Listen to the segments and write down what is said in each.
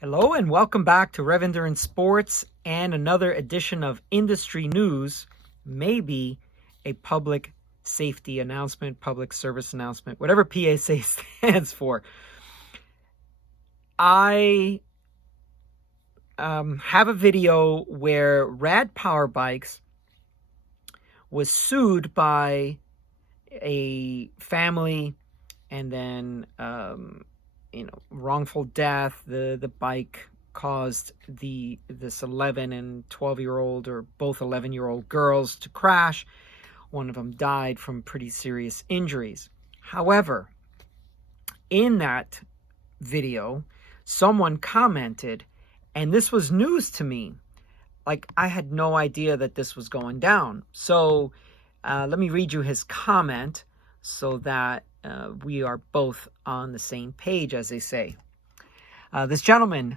Hello and welcome back to Rev Endurance Sports and another edition of Industry News, maybe a public safety announcement, public service announcement, whatever PSA stands for. I have a video where RAD Power Bikes was sued by a family and then wrongful death. The bike caused this 11 and 12-year-old, or both 11-year-old girls, to crash. One of them died from pretty serious injuries. However, in that video, someone commented, and this was news to me. Like, I had no idea that this was going down. So let me read you his comment so that we are both on the same page, as they say. This gentleman,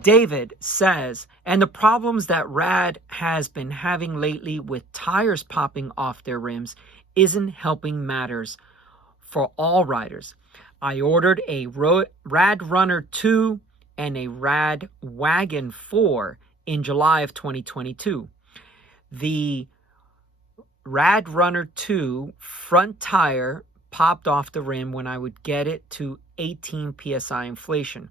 David, says, and the problems that RAD has been having lately with tires popping off their rims isn't helping matters for all riders. I ordered a RAD Runner 2 and a RAD Wagon 4 in July of 2022. The RAD Runner 2 front tire popped off the rim when I would get it to 18 psi inflation.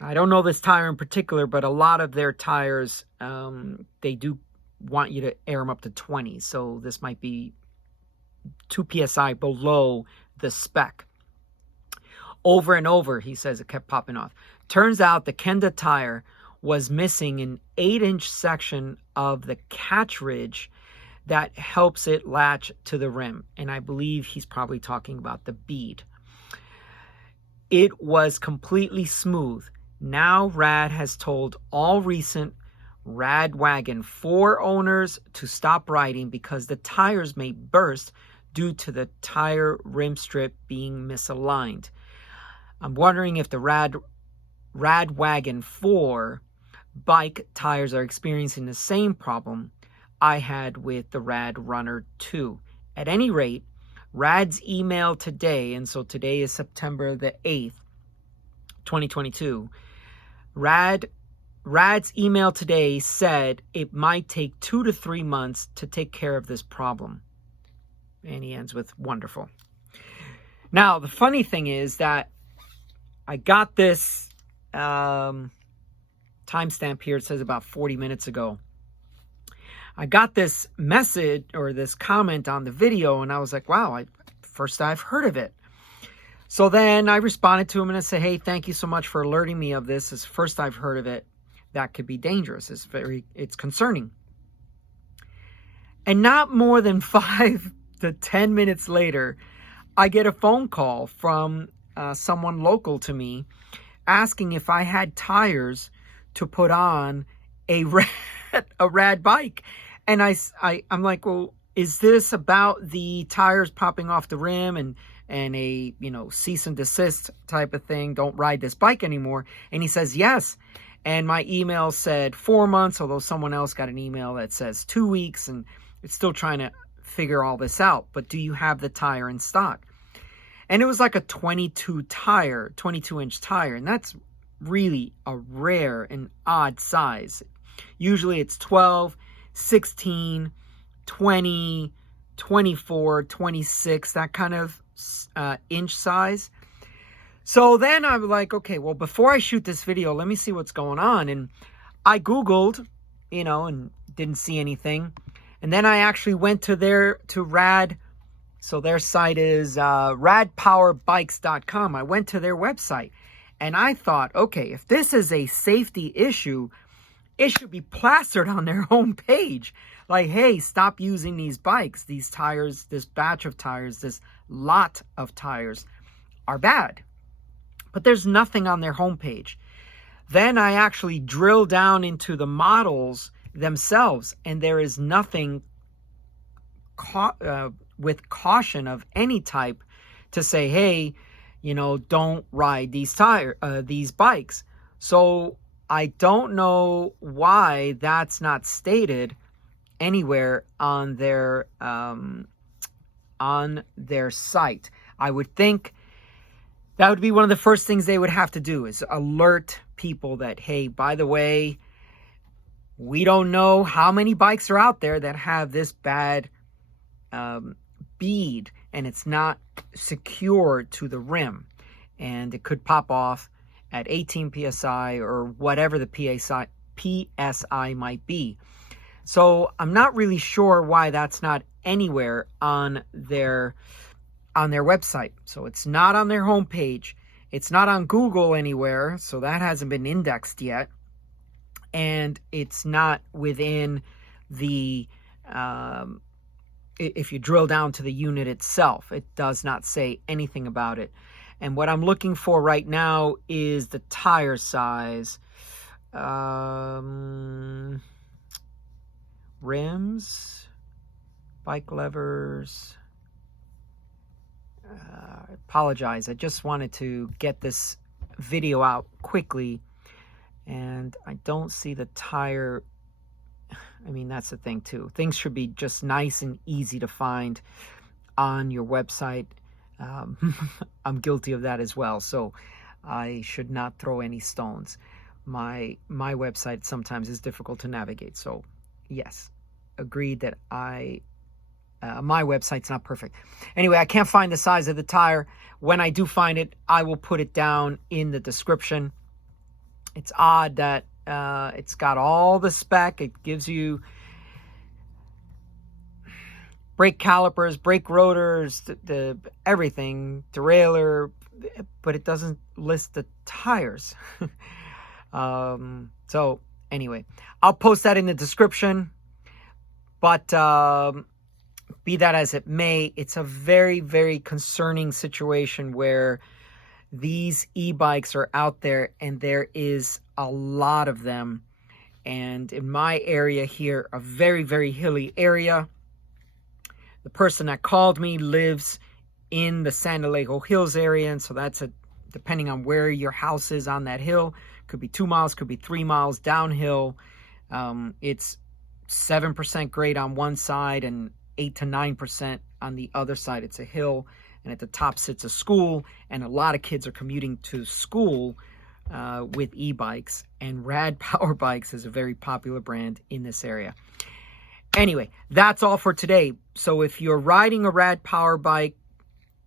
I don't know this tire in particular, but a lot of their tires, they do want you to air them up to 20. So this might be 2 psi below the spec. Over and over, he says, it kept popping off. Turns out the Kenda tire was missing an 8-inch section of the catch ridge that helps it latch to the rim. And I believe he's probably talking about the bead. It was completely smooth. Now RAD has told all recent RAD Wagon 4 owners to stop riding because the tires may burst due to the tire rim strip being misaligned. I'm wondering if the RAD Wagon 4 bike tires are experiencing the same problem I had with the RAD Runner 2. At any rate, RAD's email today, and so today is September the 8th, 2022. RAD's email today said it might take 2 to 3 months to take care of this problem. And he ends with wonderful. Now, the funny thing is that I got this timestamp here. It says about 40 minutes ago. I got this message or this comment on the video, and I was like, wow, first I've heard of it. So then I responded to him and I said, hey, thank you so much for alerting me of this. It's first I've heard of it. That could be dangerous. It's concerning. And not more than 5 to 10 minutes later, I get a phone call from someone local to me asking if I had tires to put on a RAD bike. And I'm like, well, is this about the tires popping off the rim and a, cease and desist type of thing? Don't ride this bike anymore. And he says, yes. And my email said 4 months, although someone else got an email that says 2 weeks, and it's still trying to figure all this out. But do you have the tire in stock? And it was like a 22-inch tire. And that's really a rare and odd size. Usually it's 12, 16, 20, 24, 26, that kind of inch size. So then I'm like, okay, well, before I shoot this video, let me see what's going on. And I Googled, and didn't see anything. And then I actually went to RAD. So their site is radpowerbikes.com. I went to their website and I thought, okay, if this is a safety issue, it should be plastered on their homepage. Like, hey, stop using these bikes. These tires, this batch of tires, this lot of tires are bad. But there's nothing on their homepage. Then I actually drill down into the models themselves, and there is nothing with caution of any type to say, hey, don't ride these bikes. So I don't know why that's not stated anywhere on their site. I would think that would be one of the first things they would have to do, is alert people that, hey, by the way, we don't know how many bikes are out there that have this bad bead, and it's not secured to the rim, and it could pop off at 18 psi or whatever the PSI might be. So I'm not really sure why that's not anywhere on their website. So it's not on their homepage. It's not on Google anywhere, so that hasn't been indexed yet. And it's not within the, if you drill down to the unit itself, it does not say anything about it. And what I'm looking for right now is the tire size. Rims, bike levers. I apologize. I just wanted to get this video out quickly, and I don't see the tire. I mean, that's the thing too. Things should be just nice and easy to find on your website. I'm guilty of that as well, so I should not throw any stones. My website sometimes is difficult to navigate, so yes, agreed that my website's not perfect. Anyway, I can't find the size of the tire. When I do find it, I will put it down in the description. It's odd that it's got all the spec. It gives you brake calipers, brake rotors, the everything, derailleur, but it doesn't list the tires. So anyway, I'll post that in the description. But be that as it may, it's a very, very concerning situation where these e-bikes are out there, and there is a lot of them. And in my area here, a very, very hilly area, the person that called me lives in the San Diego Hills area, and so that's depending on where your house is on that hill, could be 2 miles, could be 3 miles downhill. It's 7% grade on one side and 8 to 9% on the other side. It's a hill, and at the top sits a school, and a lot of kids are commuting to school with e-bikes, and RAD Power Bikes is a very popular brand in this area. Anyway, that's all for today. So if you're riding a RAD Power bike,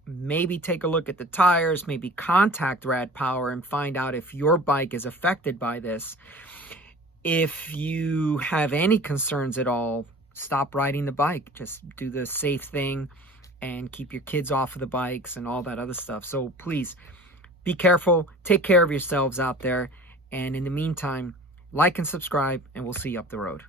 maybe take a look at the tires, maybe contact RAD Power and find out if your bike is affected by this. If you have any concerns at all, stop riding the bike. Just do the safe thing and keep your kids off of the bikes and all that other stuff. So please be careful, take care of yourselves out there, and in the meantime, like and subscribe, and we'll see you up the road.